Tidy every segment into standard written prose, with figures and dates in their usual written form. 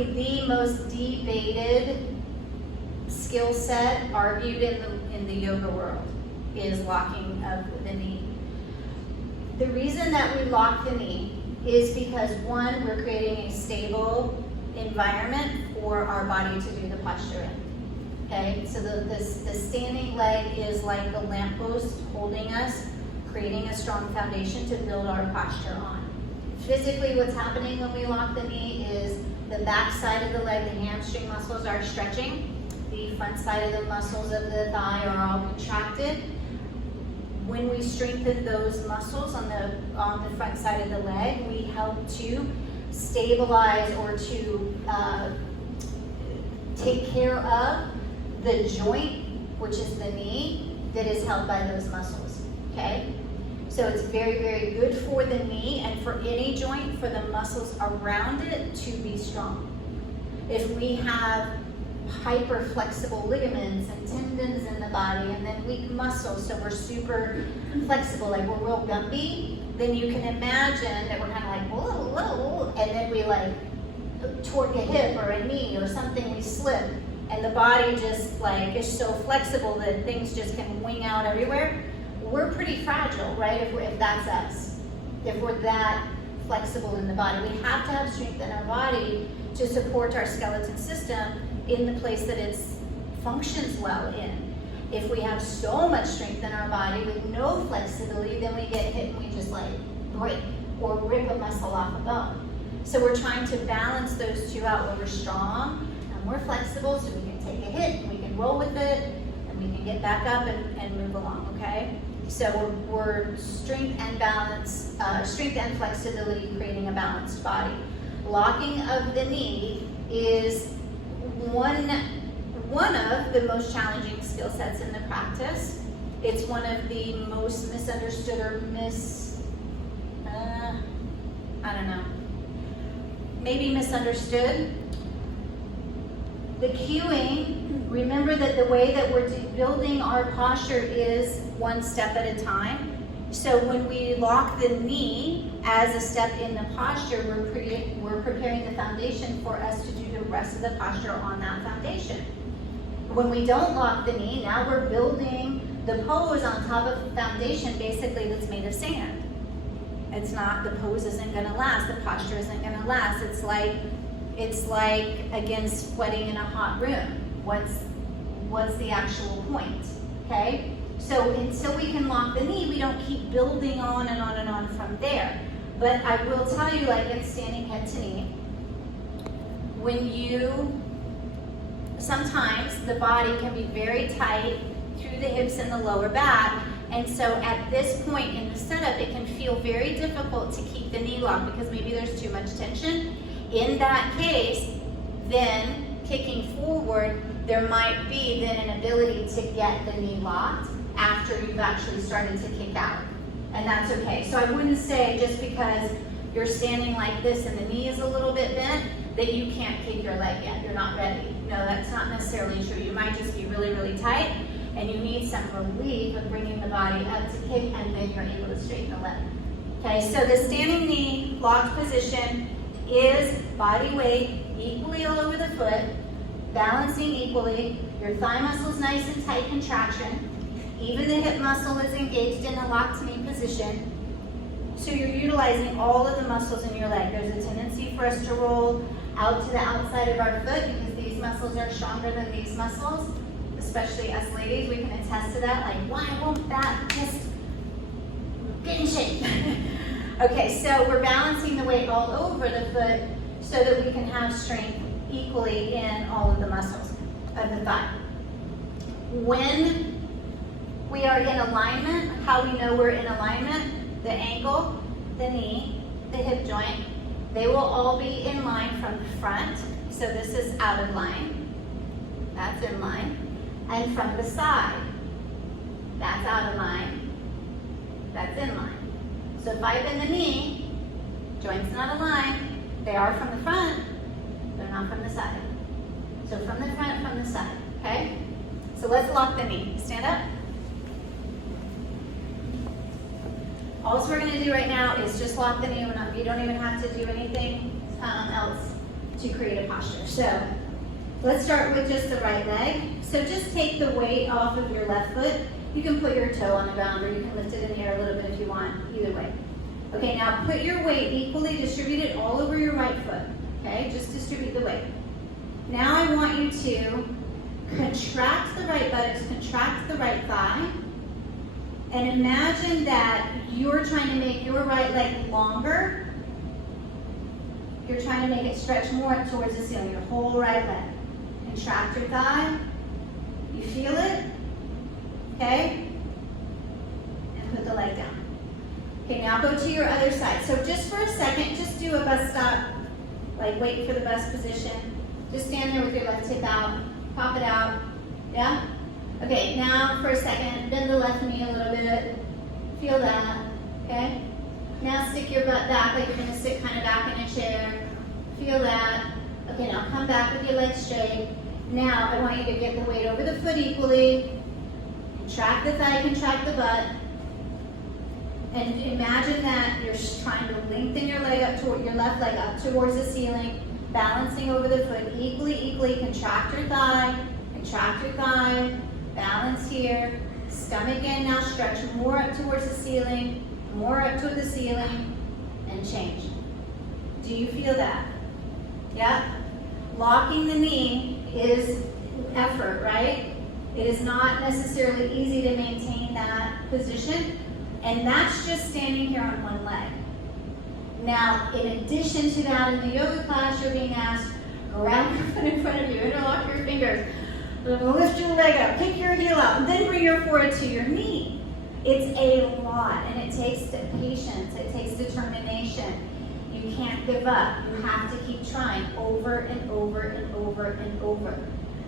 probably the most debated skill set argued in the yoga world is locking of the knee. The reason that we lock the knee is because, one, we're creating a stable environment for our body to do the posture in. Okay, so the standing leg is like the lamppost holding us, creating a strong foundation to build our posture on. Physically, what's happening when we lock the knee is the back side of the leg, the hamstring muscles are stretching. The front side of the muscles of the thigh are all contracted. When we strengthen those muscles on the front side of the leg, we help to stabilize or to take care of the joint, which is the knee, that is held by those muscles, okay? So it's very, very good for the knee and for any joint, for the muscles around it to be strong. If we have hyper flexible ligaments and tendons in the body and then weak muscles, so we're super flexible, like we're real gumpy, then you can imagine that we're kind of like, whoa, whoa, and then we like torque a hip or a knee or something, we slip, and the body just like is so flexible that things just can wing out everywhere. We're pretty fragile, right, if that's us. If we're that flexible in the body, we have to have strength in our body to support our skeleton system in the place that it functions well in. If we have so much strength in our body with no flexibility, then we get hit and we just like break or rip a muscle off a bone. So we're trying to balance those two out, where we're strong and we're flexible so we can take a hit, we can roll with it, and we can get back up and move along, okay? So we're strength and balance, strength and flexibility, creating a balanced body. Locking of the knee is one of the most challenging skill sets in the practice. It's one of the most misunderstood or I don't know, maybe misunderstood. The cueing, remember that the way that we're building our posture is one step at a time. So when we lock the knee as a step in the posture, we're preparing the foundation for us to do the rest of the posture on that foundation. When we don't lock the knee, now we're building the pose on top of a foundation basically that's made of sand. It's not, the pose isn't gonna last, the posture isn't gonna last. It's like again, sweating in a hot room. What's the actual point, okay? So until we can lock the knee, we don't keep building on and on and on from there. But I will tell you, like in standing head to knee, sometimes the body can be very tight through the hips and the lower back, and so at this point in the setup, it can feel very difficult to keep the knee locked because maybe there's too much tension. In that case, then kicking forward, there might be then an ability to get the knee locked after you've actually started to kick out, and that's okay. So I wouldn't say just because you're standing like this and the knee is a little bit bent that you can't kick your leg yet, you're not ready. No, that's not necessarily true. You might just be really, really tight and you need some relief of bringing the body up to kick, and then you're able to straighten the leg. Okay, so the standing knee locked position is body weight equally all over the foot, balancing equally, your thigh muscle's nice and tight contraction, even the hip muscle is engaged in a locked knee position. So you're utilizing all of the muscles in your leg. There's a tendency for us to roll out to the outside of our foot because these muscles are stronger than these muscles, especially us ladies, we can attest to that. Like, why won't that just get in shape? Okay, so we're balancing the weight all over the foot so that we can have strength equally in all of the muscles of the thigh. When we are in alignment, how we know we're in alignment, the ankle, the knee, the hip joint, they will all be in line from the front. So this is out of line, that's in line. And from the side, that's out of line, that's in line. So if I bend the knee, joint's not aligned, they are from the front, they're not from the side. So from the front, from the side, okay? So let's lock the knee. Stand up. All we're gonna do right now is just lock the knee. You don't even have to do anything else to create a posture. So let's start with just the right leg. So just take the weight off of your left foot. You can put your toe on the ground, or you can lift it in the air a little bit if you want, either way. Okay, now put your weight equally distributed all over your right foot. Okay, just distribute the weight. Now I want you to contract the right buttocks, contract the right thigh, and imagine that you're trying to make your right leg longer. You're trying to make it stretch more up towards the ceiling, your whole right leg. Contract your thigh. You feel it? Okay? And put the leg down. Okay, now go to your other side. So just for a second, just do a bus stop, like wait for the bus position. Just stand there with your left hip out, pop it out, yeah? Okay, now for a second, bend the left knee a little bit, feel that, okay? Now stick your butt back like you're gonna sit kind of back in a chair, feel that. Okay, now come back with your legs straight. Now I want you to get the weight over the foot equally, contract the thigh, contract the butt, and imagine that you're trying to lengthen your leg up toward your left leg up towards the ceiling, balancing over the foot equally, contract your thigh, balance here, stomach in, now stretch more up towards the ceiling, more up toward the ceiling, and change. Do you feel that? Yeah? Locking the knee is effort, right? It is not necessarily easy to maintain that position, and that's just standing here on one leg. Now, in addition to that, in the yoga class, you're being asked, grab your foot in front of you, interlock your fingers, lift your leg up, kick your heel out, and then bring your forehead to your knee. It's a lot, and it takes patience, it takes determination. You can't give up. You have to keep trying over and over and over and over,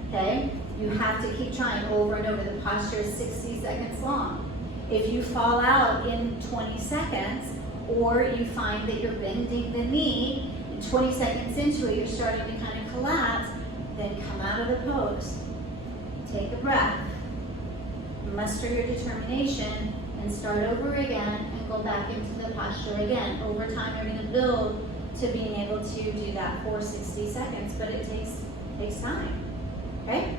okay? You have to keep trying over and over. The posture is 60 seconds long. If you fall out in 20 seconds, or you find that you're bending the knee, and 20 seconds into it, you're starting to kind of collapse, then come out of the pose. Take a breath. Muster your determination and start over again and go back into the posture again. Over time, you're going to build to being able to do that for 60 seconds, but it takes time. Okay?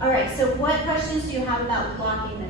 All right, so what questions do you have about blocking the